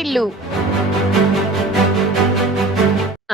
వాటిల్లు.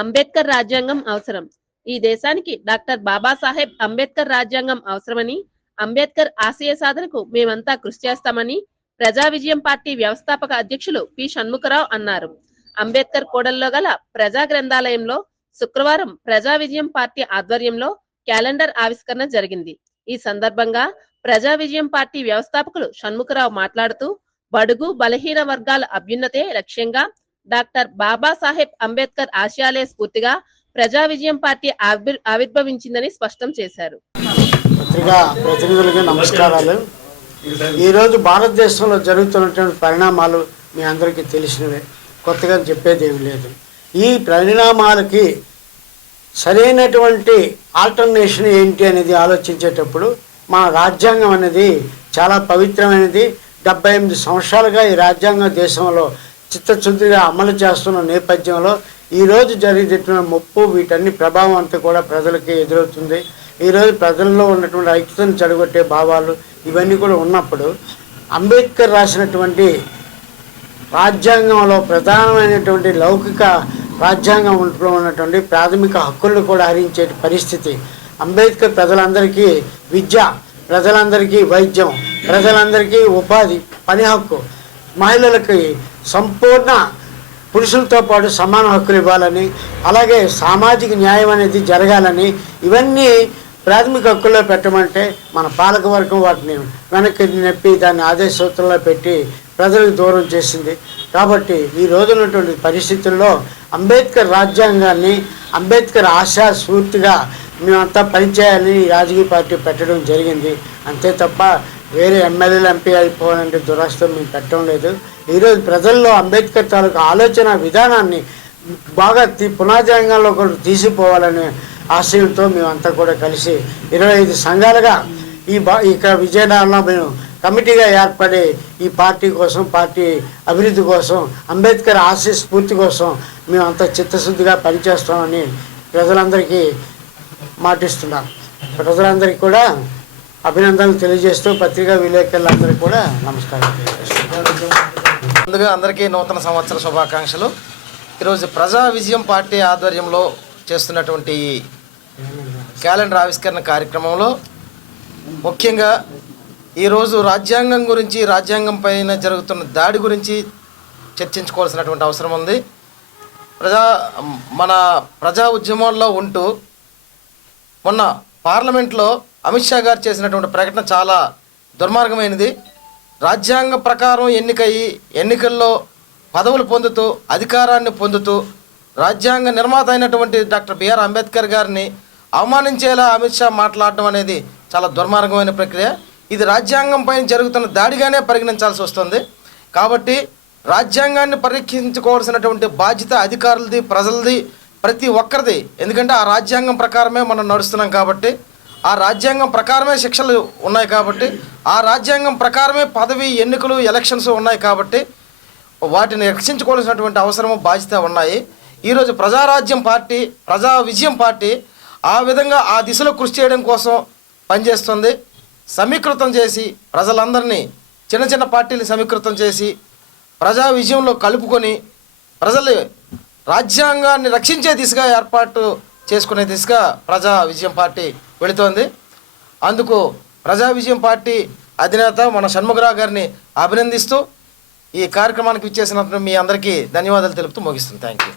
అంబేద్కర్ రాజ్యాంగం అవసరం. ఈ దేశానికి డాక్టర్ బాబాసాహెబ్ అంబేద్కర్ రాజ్యాంగం అవసరమని, అంబేద్కర్ ఆశయ సాధనకు మేమంతా కృషి చేస్తామని ప్రజా విజయం పార్టీ వ్యవస్థాపక అధ్యక్షులు పి షణ్ముఖరావు అన్నారు. అంబేద్కర్ కూడలిలో గల ప్రజా గ్రంథాలయంలో శుక్రవారం ప్రజా విజయం పార్టీ ఆధ్వర్యంలో క్యాలెండర్ ఆవిష్కరణ జరిగింది. ఈ సందర్భంగా ప్రజా విజయం పార్టీ వ్యవస్థాపకులు షణ్ముఖరావు మాట్లాడుతూ, బడుగు బలహీన వర్గాల అభ్యున్నతే లక్ష్యంగా డాక్టర్ బాబాసాహెబ్ అంబేద్కర్ ఆశయాలే స్ఫూర్తిగా ప్రజా విజయం పార్టీ ఆవిర్భవించిందని స్పష్టం చేశారు. పత్రికా ప్రతినిధులకు నమస్కారాలు. ఈరోజు భారతదేశంలో జరుగుతున్నటువంటి పరిణామాలు మీ అందరికీ తెలిసినవే, కొత్తగా చెప్పేది ఏమి లేదు. ఈ పరిణామాలకి సరైనటువంటి ఆల్టర్నేషన్ ఏంటి అనేది ఆలోచించేటప్పుడు మా రాజ్యాంగం అనేది చాలా పవిత్రమైనది. 78 సంవత్సరాలుగా ఈ రాజ్యాంగం దేశంలో చిత్తశుద్ధిగా అమలు చేస్తున్న నేపథ్యంలో ఈరోజు జరిగేటువంటి ముప్పు, వీటన్ని ప్రభావం అంతా కూడా ప్రజలకి ఎదురవుతుంది. ఈరోజు ప్రజల్లో ఉన్నటువంటి ఐక్యతను చెడగొట్టే భావాలు ఇవన్నీ కూడా ఉన్నప్పుడు అంబేద్కర్ రాసినటువంటి రాజ్యాంగంలో ప్రధానమైనటువంటి లౌకిక రాజ్యాంగంలో ఉన్నటువంటి ప్రాథమిక హక్కులను కూడా హరించే పరిస్థితి. అంబేద్కర్ ప్రజలందరికీ విద్య, ప్రజలందరికీ వైద్యం, ప్రజలందరికీ ఉపాధి, పని హక్కు, మహిళలకి సంపూర్ణ పురుషులతో పాటు సమాన హక్కులు ఇవ్వాలని, అలాగే సామాజిక న్యాయం అనేది జరగాలని, ఇవన్నీ ప్రాథమిక హక్కుల్లో పెట్టమంటే మన పాలకవర్గం వాటిని వెనక్కి నెప్పి దాన్ని ఆదేశ సూత్రంలో పెట్టి ప్రజలకు దూరం చేసింది. కాబట్టి ఈ రోజు ఉన్నటువంటి పరిస్థితుల్లో అంబేద్కర్ రాజ్యాంగాన్ని, అంబేద్కర్ ఆశా స్ఫూర్తిగా మేమంతా పనిచేయాలని ఈ రాజకీయ పార్టీ పెట్టడం జరిగింది. అంతే తప్ప వేరే ఎమ్మెల్యేలు, ఎంపీ అయిపోవాలంటే దురాస్తం మేము పెట్టడం లేదు. ఈరోజు ప్రజల్లో అంబేద్కర్ తాలూకు ఆలోచన విధానాన్ని బాగా పునాది రంగంలో కూడా తీసిపోవాలనే ఆశయంతో మేమంతా కూడా కలిసి 25 సంఘాలుగా ఇక్కడ విజయనగరంలో మేము కమిటీగా ఏర్పడి ఈ పార్టీ కోసం, పార్టీ అభివృద్ధి కోసం, అంబేద్కర్ ఆశయ స్ఫూర్తి కోసం మేమంతా చిత్తశుద్ధిగా పనిచేస్తామని ప్రజలందరికీ మాటిస్తున్నాం. ప్రజలందరికీ కూడా అభినందనలు తెలియజేస్తూ పత్రికా విలేకరులందరికీ కూడా నమస్కారం తెలియజేస్తున్నాం. ముందుగా అందరికీ నూతన సంవత్సర శుభాకాంక్షలు. ఈరోజు ప్రజా విజయం పార్టీ ఆధ్వర్యంలో చేస్తున్నటువంటి క్యాలెండర్ ఆవిష్కరణ కార్యక్రమంలో ముఖ్యంగా ఈరోజు రాజ్యాంగం గురించి, రాజ్యాంగం పైన జరుగుతున్న దాడి గురించి చర్చించుకోవాల్సినటువంటి అవసరం ఉంది. మన ప్రజా ఉద్యమంలో ఉంటూ మొన్న పార్లమెంట్లో అమిత్ షా గారు చేసినటువంటి ప్రకటన చాలా దుర్మార్గమైనది. రాజ్యాంగం ప్రకారం ఎన్నికల్లో పదవులు పొందుతూ, అధికారాన్ని పొందుతూ రాజ్యాంగ నిర్మాత అయినటువంటి డాక్టర్ బిఆర్ అంబేద్కర్ గారిని అవమానించేలా అమిత్ షా మాట్లాడడం అనేది చాలా దుర్మార్గమైన ప్రక్రియ. ఇది రాజ్యాంగం పైన జరుగుతున్న దాడిగానే పరిగణించాల్సి వస్తుంది. కాబట్టి రాజ్యాంగాన్ని పరీక్షించుకోవాల్సినటువంటి బాధ్యత అధికారులది, ప్రజలది, ప్రతి ఒక్కరిది. ఎందుకంటే ఆ రాజ్యాంగం ప్రకారమే మనం నడుస్తున్నాం కాబట్టి, ఆ రాజ్యాంగం ప్రకారమే శిక్షలు ఉన్నాయి కాబట్టి, ఆ రాజ్యాంగం ప్రకారమే పదవి, ఎన్నికలు, ఎలక్షన్స్ ఉన్నాయి కాబట్టి వాటిని రక్షించుకోవాల్సినటువంటి అవసరము, బాధ్యత ఉన్నాయి. ఈరోజు ప్రజారాజ్యం పార్టీ, ప్రజా విజయం పార్టీ ఆ విధంగా ఆ దిశలో కృషి చేయడం కోసం పనిచేస్తుంది. సమీకృతం చేసి ప్రజలందరినీ, చిన్న చిన్న పార్టీలు సమీకృతం చేసి ప్రజా విజయంలో కలుపుకొని ప్రజలు రాజ్యాంగాన్ని రక్షించే దిశగా ఏర్పాటు చేసుకునే దిశగా ప్రజా విజయం పార్టీ వెళుతోంది. అందుకు ప్రజా విజయం పార్టీ అధినేత మన షణ్ముఖరావు గారిని అభినందిస్తూ ఈ కార్యక్రమానికి విచ్చేసినప్పుడు మీ అందరికీ ధన్యవాదాలు తెలుపుతూ ముగిస్తుంది. Thank you.